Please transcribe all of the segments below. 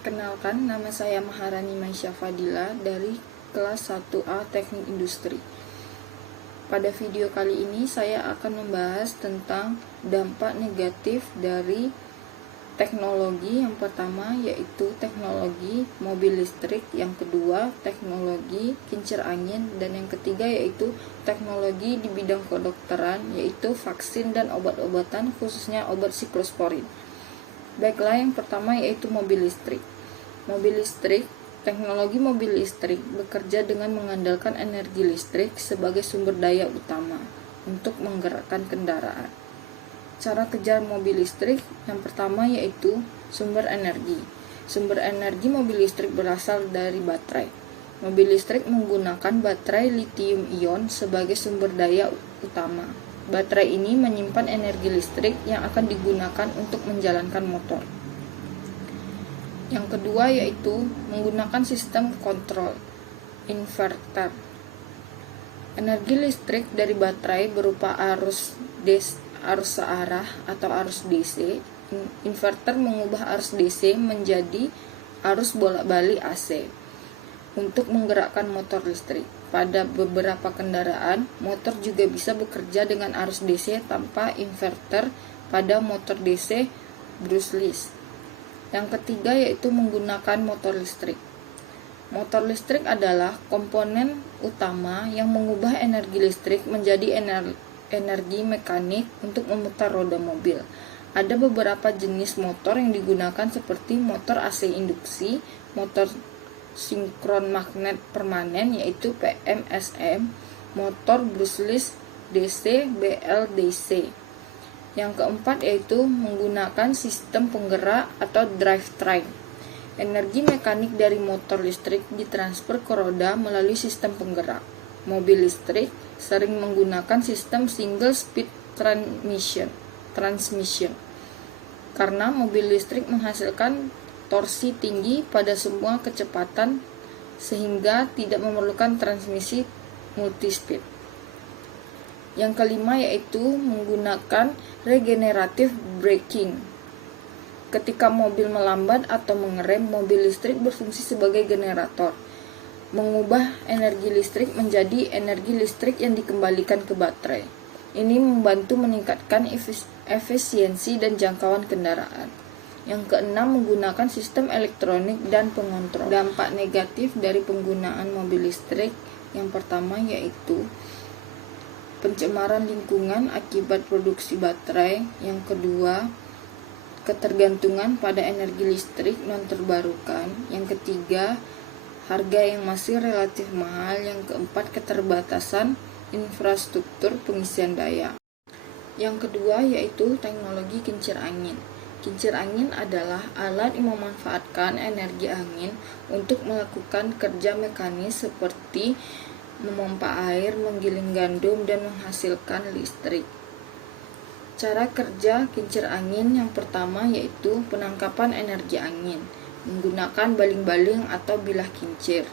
Perkenalkan, nama saya Maharani Maisha Fadila dari kelas 1A Teknik Industri. Pada video kali ini saya akan membahas tentang dampak negatif dari teknologi. Yang pertama yaitu teknologi mobil listrik, yang kedua teknologi kincir angin, dan yang ketiga yaitu teknologi di bidang kedokteran, yaitu vaksin dan obat-obatan, khususnya obat siklosporin. Baiklah, yang pertama yaitu mobil listrik. Teknologi mobil listrik bekerja dengan mengandalkan energi listrik sebagai sumber daya utama untuk menggerakkan kendaraan. Cara kerja mobil listrik yang pertama yaitu sumber energi. Sumber energi mobil listrik berasal dari baterai. Mobil listrik menggunakan baterai litium ion sebagai sumber daya utama. Baterai ini menyimpan energi listrik yang akan digunakan untuk menjalankan motor. Yang kedua yaitu menggunakan sistem kontrol inverter. Energi listrik dari baterai berupa arus searah atau arus DC. Inverter mengubah arus DC menjadi arus bolak-balik AC untuk menggerakkan motor listrik. Pada beberapa kendaraan, motor juga bisa bekerja dengan arus DC tanpa inverter pada motor DC brushless. Yang ketiga yaitu menggunakan motor listrik. Motor listrik adalah komponen utama yang mengubah energi listrik menjadi energi mekanik untuk memutar roda mobil. Ada beberapa jenis motor yang digunakan seperti motor AC induksi, motor sinkron magnet permanen yaitu PMSM, motor brushless DC BLDC. Yang keempat yaitu menggunakan sistem penggerak atau drivetrain. Energi mekanik dari motor listrik ditransfer ke roda melalui sistem penggerak. Mobil listrik sering menggunakan sistem single speed transmission karena mobil listrik menghasilkan torsi tinggi pada semua kecepatan sehingga tidak memerlukan transmisi multispeed. Yang kelima yaitu menggunakan regenerative braking. Ketika mobil melambat atau mengerem, mobil listrik berfungsi sebagai generator, mengubah energi listrik menjadi energi listrik yang dikembalikan ke baterai. Ini membantu meningkatkan efisiensi dan jangkauan kendaraan. Yang keenam, menggunakan sistem elektronik dan pengontrol. Dampak negatif dari penggunaan mobil listrik yang pertama yaitu pencemaran lingkungan akibat produksi baterai. Yang kedua, ketergantungan pada energi listrik non terbarukan. Yang ketiga, harga yang masih relatif mahal. Yang keempat, keterbatasan infrastruktur pengisian daya. Yang kedua yaitu teknologi kincir angin. Kincir angin adalah alat yang memanfaatkan energi angin untuk melakukan kerja mekanis seperti memompa air, menggiling gandum, dan menghasilkan listrik. Cara kerja kincir angin yang pertama yaitu penangkapan energi angin menggunakan baling-baling atau bilah kincir.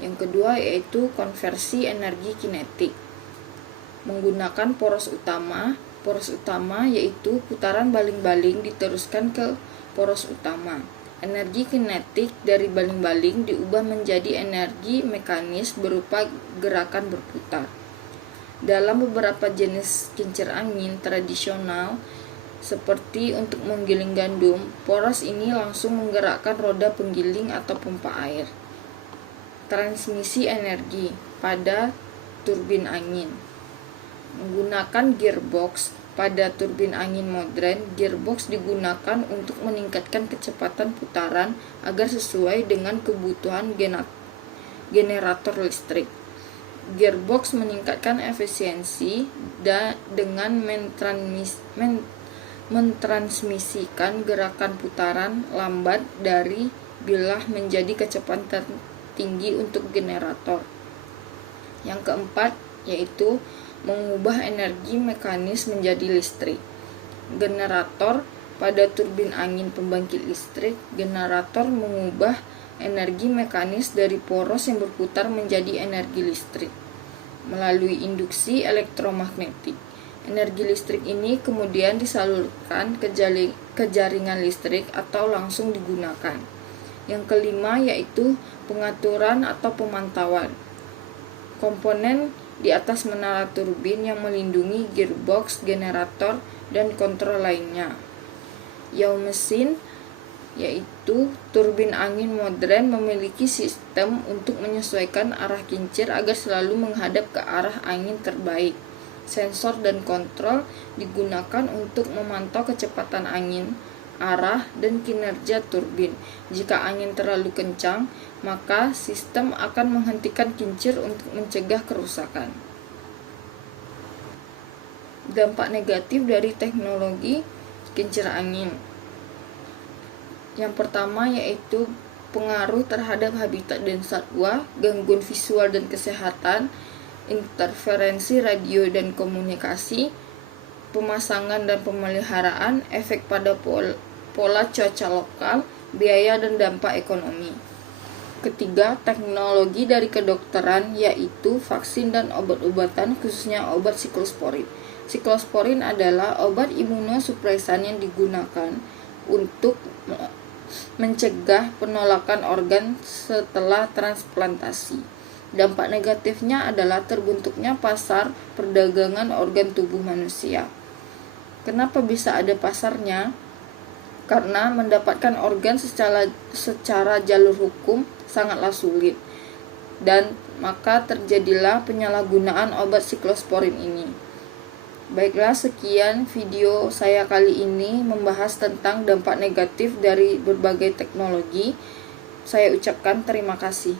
Yang kedua yaitu konversi energi kinetik menggunakan poros utama. Poros utama yaitu putaran baling-baling diteruskan ke poros utama. Energi kinetik dari baling-baling diubah menjadi energi mekanis berupa gerakan berputar. Dalam beberapa jenis kincir angin tradisional, seperti untuk menggiling gandum, poros ini langsung menggerakkan roda penggiling atau pompa air. Transmisi energi pada turbin angin menggunakan gearbox. Pada turbin angin modern, gearbox digunakan untuk meningkatkan kecepatan putaran agar sesuai dengan kebutuhan generator listrik. Gearbox meningkatkan efisiensi dengan mentransmisikan gerakan putaran lambat dari bilah menjadi kecepatan tinggi untuk generator. Yang keempat yaitu mengubah energi mekanis menjadi listrik. Generator. Pada turbin angin pembangkit listrik, generator mengubah energi mekanis dari poros yang berputar menjadi energi listrik melalui induksi elektromagnetik. Energi listrik ini kemudian disalurkan ke jaringan listrik atau langsung digunakan. Yang kelima yaitu pengaturan atau pemantauan. Komponen di atas menara turbin yang melindungi gearbox, generator, dan kontrol lainnya. Yaw mesin yaitu turbin angin modern memiliki sistem untuk menyesuaikan arah kincir agar selalu menghadap ke arah angin terbaik. Sensor dan kontrol digunakan untuk memantau kecepatan angin, arah, dan kinerja turbin. Jika angin terlalu kencang, maka sistem akan menghentikan kincir untuk mencegah kerusakan. Dampak negatif dari teknologi kincir angin. Yang pertama yaitu pengaruh terhadap habitat dan satwa, gangguan visual dan kesehatan, interferensi radio dan komunikasi, pemasangan dan pemeliharaan, efek pada pola cuaca lokal, biaya dan dampak ekonomi. Ketiga, teknologi dari kedokteran yaitu vaksin dan obat-obatan, khususnya obat siklosporin. Siklosporin adalah obat imunosupresan yang digunakan untuk mencegah penolakan organ setelah transplantasi. Dampak negatifnya adalah terbentuknya pasar perdagangan organ tubuh manusia. Kenapa bisa ada pasarnya? Karena mendapatkan organ secara jalur hukum sangatlah sulit, dan maka terjadilah penyalahgunaan obat siklosporin ini. Baiklah, sekian video saya kali ini membahas tentang dampak negatif dari berbagai teknologi. Saya ucapkan terima kasih.